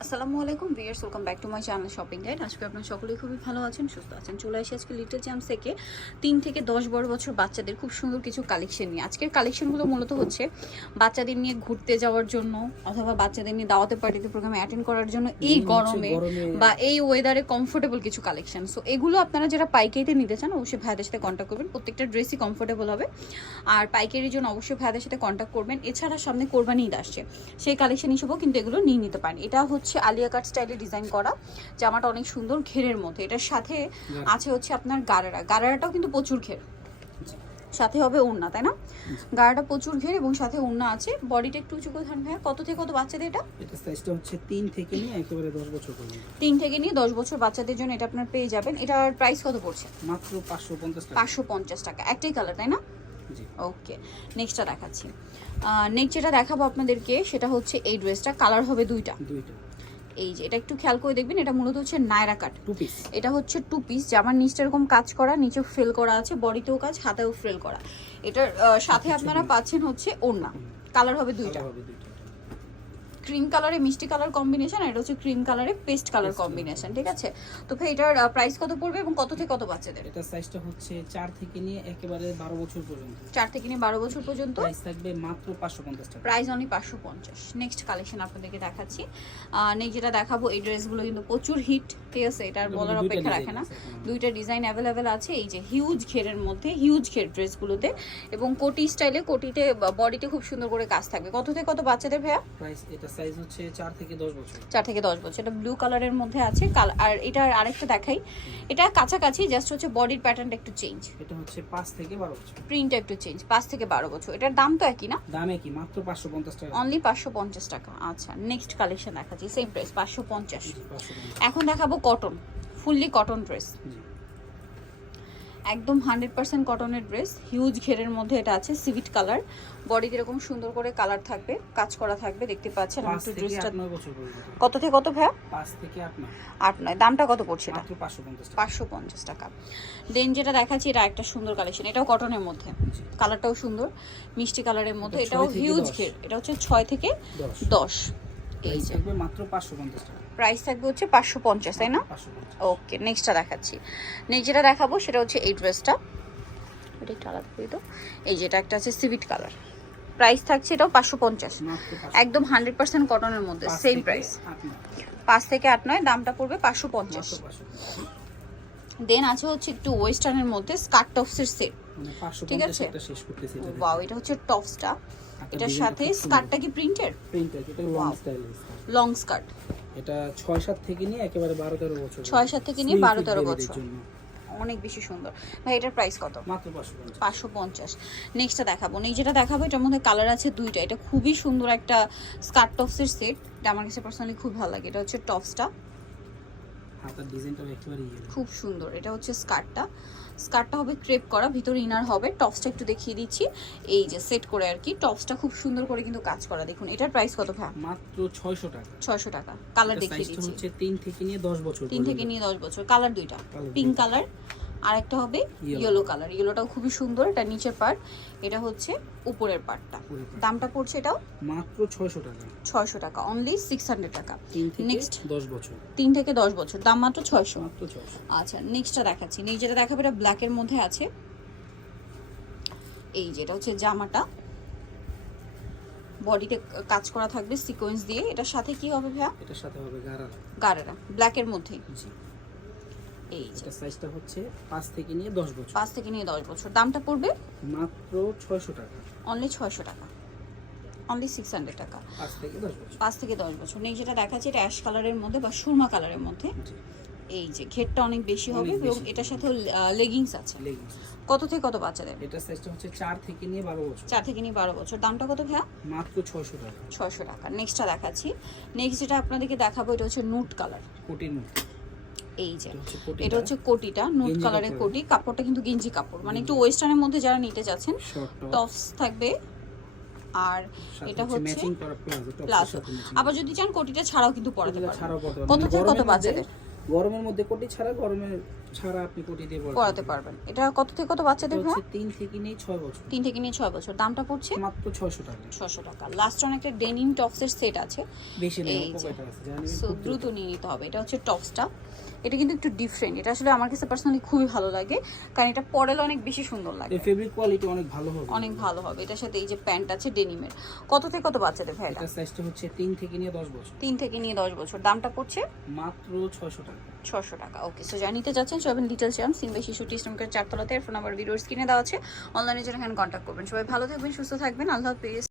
আসসালামু আলাইকুম viewers welcome back to my channel shopping guide. আজকে আপনারা সকলেই খুবই ভালো আছেন সুস্থ আছেন। চলে আসি আজকে লিটল চ্যাম্প থেকে তিন থেকে দশ বড় বছর বাচ্চাদের খুব সুন্দর কিছু কালেকশন নিয়ে। আজকের কালেকশনগুলো মূলত হচ্ছে বাচ্চাদের নিয়ে ঘুরতে যাওয়ার জন্য অথবা বাচ্চাদের নিয়ে দাওয়াতে পার্টিতে প্রোগ্রামে অ্যাটেন্ড করার জন্য এই গরমে গরমে- বা এই ওয়েদারে কমফোর্টেবল কিছু কালেকশন সো এগুলো আপনারা যারা পাইকারিতে নিতে চান অবশ্যই ভাইদের সাথে কন্ট্যাক্ট করবেন। প্রত্যেকটা ড্রেসই কমফোর্টেবল হবে। আর পাইকারির জন্য অবশ্যই ভাইদের সাথে কন্ট্যাক্ট করবেন। এছাড়া সামনে কোরবানি ঈদ আসছে। সেই কালেকশন হিসেবেও কিন্তু এগুলো নিয়ে নিতে পারেন। এটা হচ্ছে আলিয়া কাট স্টাইলে ডিজাইন করা। জামাটা অনেক সুন্দর ঘেরের মধ্যে। এটার সাথে আছে হচ্ছে আপনার গারারা। গারারাটাও কিন্তু প্রচুর ঘের। সাথে হবে ওড়না তাই না? গাড়াটা প্রচুর ঘের এবং সাথে ওড়না আছে। বডিটা একটু উঁচু করে ধান ভাইয়া। কত থেকে কত বাচ্চাদের এটা? এটা সাইজটা হচ্ছে তিন থেকে নিয়ে একেবারে দশ বছর পর্যন্ত। তিন থেকে নিয়ে দশ বছর বাচ্চাদের জন্য এটা আপনার পেয়ে যাবেন। এটার প্রাইস কত পড়ছে? মাত্র পাঁচশো পঞ্চাশ টাকা। পাঁচশো পঞ্চাশ টাকা। একটাই কালার তাই না? ওকে নেক্সটটা দেখাচ্ছি। নেক্সট যেটা দেখাবো আপনাদেরকে সেটা হচ্ছে এই ড্রেসটা কালার হবে দুইটা। দুইটা। এই যে এটা একটু খেয়াল করে দেখবেন এটা মূলত হচ্ছে নায়রা কাট টু পিস এটা হচ্ছে টু পিস জামার নিচটা এরকম কাজ করা নিচে ফ্রেল করা আছে বডিতেও কাজ হাতেও ফ্রেল করা। এটার সাথে আপনারা পাচ্ছেন হচ্ছে ওড়না। কালার হবে দুইটা। হবে দুইটা। ক্রিম কালারে মিষ্টি কালার কম্বিনেশন আর এটা হচ্ছে ক্রিম কালারে পেস্ট কালার কম্বিনেশন ঠিক আছে? তো ভাই এটার প্রাইস কত পড়বে এবং কত থেকে কত বাচ্চাদের? এটা সাইজটা হচ্ছে চার থেকে নিয়ে একেবারে বারো বছর পর্যন্ত। চার থেকে নিয়ে বারো বছর পর্যন্ত? প্রাইস থাকবে মাত্র পাঁচশো পঞ্চাশ টাকা। প্রাইস অনলি পাঁচশো পঞ্চাশ। নেক্সট কালেকশন আপনাদেরকে দেখাচ্ছি। নেক্সট যেটা দেখাবো এই ড্রেসগুলো কিন্তু প্রচুর হিট ঠিক আছে? এটার বলার অপেক্ষা রাখে না। দুইটা ডিজাইন অ্যাভেলেবেল আছে এই যে হিউজ ঘেরের মধ্যে হিউজ ঘের ড্রেসগুলোতে এবং কোটি স্টাইলে কোটিতে বডিতে খুব সুন্দর করে কাজ থাকবে। কত থেকে কত বাচ্চাদের ভাইয়া? প্রাইস এটা সাইজ হচ্ছে থেকে দশ বছর। থেকে এটা ব্লু কালারের মধ্যে আছে। আর এটার আরেকটা দেখাই। এটা কাছাকাছি জাস্ট হচ্ছে বডির প্যাটার্নটা একটু চেঞ্জ এটা হচ্ছে পাঁচ থেকে বারো বছর। প্রিন্টটা একটু চেঞ্জ পাঁচ থেকে বারো বছর। এটার দাম তো একই না? দামে কি মাত্র পাঁচশো পঞ্চাশ টাকা। অনলি পাঁচশো পঞ্চাশ টাকা। আচ্ছা নেক্সট কালেকশন দেখাচ্ছি। সেম প্রাইস পাঁচশো পঞ্চাশ। পাঁচশো পঞ্চাশ। এখন দেখাবো কটন ফুললি কটন ড্রেস জি। একদম হান্ড্রেড পার্সেন্ট কটনের ড্রেস হিউজ ঘেরের মধ্যে এটা আছে সিভিট কালার। বডিতে এরকম সুন্দর করে কালার থাকবে কাজ করা থাকবে দেখতে পাচ্ছেন আমি একটু ড্রেসটা কত থেকে কত ভাইয়া? পাঁচ থেকে আট নয়। আট নয়। দামটা কত পড়ছে এটা? পাঁচশো পঞ্চাশ টাকা। দেন যেটা দেখাচ্ছি এটা একটা সুন্দর কালেকশন এটাও কটনের মধ্যে। কালারটাও সুন্দর মিষ্টি কালারের মধ্যে। এটাও হিউজ ঘের। এটা হচ্ছে ছয় থেকে দশ। এই মাত্র পাঁচশো পঞ্চাশ টাকা। প্রাইস থাকবে হচ্ছে পাঁচশো পঞ্চাশ তাই না? ওকে নেক্সটটা দেখাচ্ছি। নেক্সট যেটা দেখাবো সেটা হচ্ছে এই ড্রেসটা। এটা একটু আলাদা করে দাও এই যেটা একটা আছে সিভিট কালার প্রাইস থাকছে এটাও পাঁচশো পঞ্চাশ। একদম হান্ড্রেড পার্সেন্ট কটনের মধ্যে সেম প্রাইস পাঁচ থেকে আট নয় দামটা পড়বে পাঁচশো পঞ্চাশ। দেন আছে হচ্ছে একটু ওয়েস্টার্নের মধ্যে স্কার্ট টপসের সেট ঠিক আছে? ওয়াও এটা হচ্ছে টপসটা এটার সাথে স্কার্টটা কি প্রিন্টের প্রিন্টার এটা লং. স্টাইল লং স্কার্ট এটা ছয় সাত থেকে নিয়ে একেবারে বারো তেরো বছর ছয় সাত থেকে নিয়ে বারো তেরো বছর। অনেক বেশি সুন্দর। ভাই এটার প্রাইস কত? মাত্র পাঁচশো পঞ্চাশ। নেক্সটটা দেখাবো। যেটা দেখাবো এটার মধ্যে কালার আছে দুইটা। এটা খুবই সুন্দর একটা স্কার্ট টপসের সেট এটা আমার কাছে পার্সোনালি খুব ভালো লাগে। এটা হচ্ছে টপসটা হাতার ডিজাইনটা একেবারে খুব সুন্দর এটা হচ্ছে স্কার্টটা। স্কার্টটা হবে ক্রেপ করা ভিতরে ইনার হবে। টপসটা একটু দেখিয়ে দিচ্ছি। এই যে সেট করে আর কি টপসটা খুব সুন্দর করে কিন্তু কাজ করা। দেখুন এটার প্রাইস কত ভাই? মাত্র ছয়শো টাকা। ছয়শো টাকা। কালার দেখিয়ে দিচ্ছি। হচ্ছে তিন থেকে নিয়ে দশ বছর তিন থেকে নিয়ে দশ বছর। কালার দুইটা। পিঙ্ক কালার আর একটা হবে ইয়েলো কালার ইয়েলোটাও খুবই সুন্দর এটা নিচের পার্ট এটা হচ্ছে উপরের পার্টটা দামটা পড়ছে এটাও? মাত্র ছয়শো টাকা। ছয়শো টাকা অনলি সিক্স হান্ড্রেড টাকা। নেক্সট দশ বছর। তিন থেকে দশ বছর দাম মাত্র ছয়শো। আচ্ছা নেক্সটটা দেখাচ্ছি। নেক্সট যেটা দেখাবে এটা ব্ল্যাকের মধ্যে আছে। এই যেটা হচ্ছে জামাটা। বডিতে কাজ করা থাকবে সিকোয়েন্স দিয়ে। এটার সাথে কি হবে ভাইয়া? এটার সাথে হবে গারা গাড়েরা ব্ল্যাকের মধ্যে। জি। এই এটা সাইজটা হচ্ছে থেকে নিয়ে দশ বছর। পাঁচ থেকে নিয়ে দশ বছর। দামটা পড়বে? মাত্র টাকা। অনলি ছয়শো টাকা। অনলি সিক্স হান্ড্রেড টাকা। পাঁচ থেকে দশ বছর। থেকে নেই যেটা দেখাচ্ছে এটা অ্যাশ কালারের মধ্যে বা সুরমা কালারের মধ্যে। এই যে ঘেরটা অনেক বেশি হবে এবং এটার সাথে লেগিংস আছে। লেগিংস কত থেকে কত বাচ্চাদের? এটা সাইজটা হচ্ছে থেকে নিয়ে বারো বছর। চার থেকে নিয়ে বারো বছর। দামটা কত ভাইয়া? মাত্র টাকা। টাকা। নেক্সটটা দেখাচ্ছি। নেক্সট যেটা আপনাদেরকে দেখাবো এটা হচ্ছে নুট কালার কোটি নুট এই যে। এটা হচ্ছে কোটিটা। নুট কালারের কোটি কাপড়টা কিন্তু গেঞ্জি কাপড়। মানে একটু ওয়েস্টার্নের মধ্যে যারা নিতে যাচ্ছেন টপস থাকবে। আর এটা হচ্ছে প্লাজো আবার যদি চান কোটিটা ছাড়াও কিন্তু পরাতে পারবেন। কত মানে থেকে কত বাচ্চাদের গরমের মধ্যে কোটি ছাড়া গরমের ছাড়া আপনি কোটি দিয়ে পড়াতে পারবেন। এটা কত থেকে কত বাচ্চাদের হচ্ছে তিন থেকে নিয়ে ছয় বছর। তিন থেকে নিয়ে ছয় বছর। দামটা পড়ছে? মাত্র ছয়শো টাকা। ছশো টাকা। লাস্ট অন একটা ডেনিম টপসের সেট আছে। বেশি যে। কয়টা আছে? দ্রুত। দ্রুত নিয়ে নিতে হবে। এটা হচ্ছে টপসটা এটা কিন্তু একটু ডিফারেন্ট এটা আসলে আমার কাছে পার্সোনালি খুবই ভালো লাগে কারণ এটা পরেলে অনেক বেশি সুন্দর লাগে। এর ফেব্রিক কোয়ালিটি অনেক ভালো হবে। অনেক ভালো হবে। এটার সাথে এই যে প্যান্ট আছে ডেনিমের কত থেকে কত বাচ্চাদের ভাই এটা সাইজটা হচ্ছে তিন থেকে নিয়ে দশ বছর। তিন থেকে নিয়ে দশ বছর। দামটা পড়ছে? মাত্র ছয়শো টাকা। ছশো টাকা। ওকে সো যা নিতে চাচ্ছেন সবাই ডিটেলস জান সিমবে শিশুটি ইসলামকের চারতলাতে ফোন নাম্বার ভিডিওর স্ক্রিনে দেওয়া আছে। অনলাইনে জন্য এখানে কন্ট্যাক্ট করবেন। সবাই ভালো থাকবেন সুস্থ থাকবেন। আল্লাহ হাফিজ।